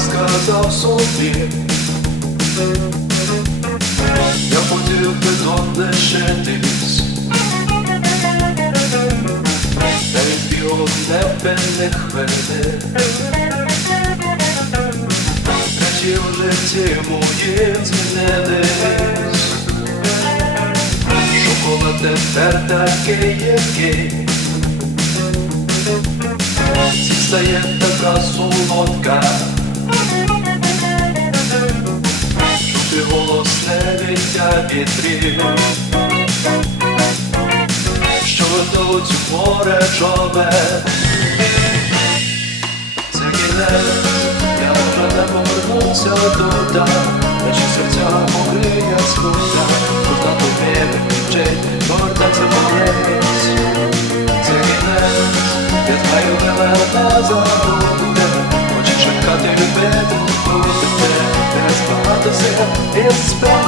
Сказав собі, я хотів би тут лишитись, та від його непевних хвилин. Речі у житті мої шоколад тепер такий, який. Стає така солодка, чути голосне віття вітрів, що ведуть море чове. Це кінець, я вже не повернуся туди, наші серця покриє скута, куди тобі кричить, повертайся вниз. Це кінець, я знаю, ви мене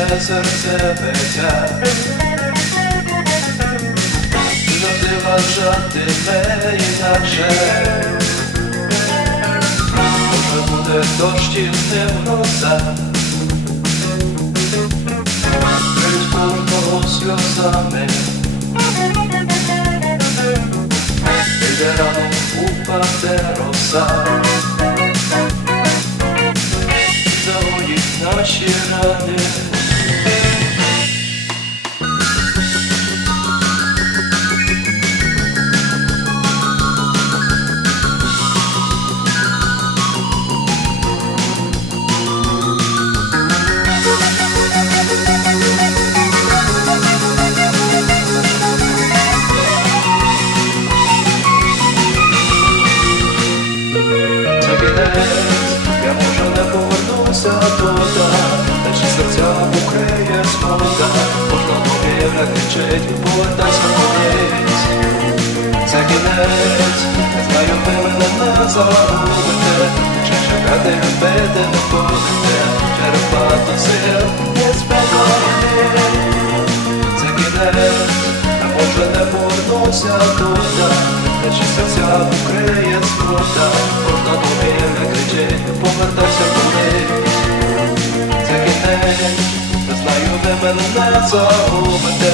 голосне серце биття Завжди вважатиме інакше. Може буде дощ і гроза Крить кожного сльозами. Іде рано упаде роса наші рани повернуся туди Наші серця покриє смута Кожна довіра кричить, повертайся вниз Це кінець, я знаю, ви мене не забудете Чи чекати, любити не будете Через багато сил не спокійні Це кінець, я може не повернуся туди. Наші серця покриє смута Кожна довіра кричить, повертайся загубите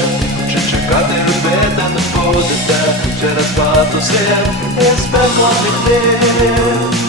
Чи чекати, любити не будете Через багато сил і спекотних днів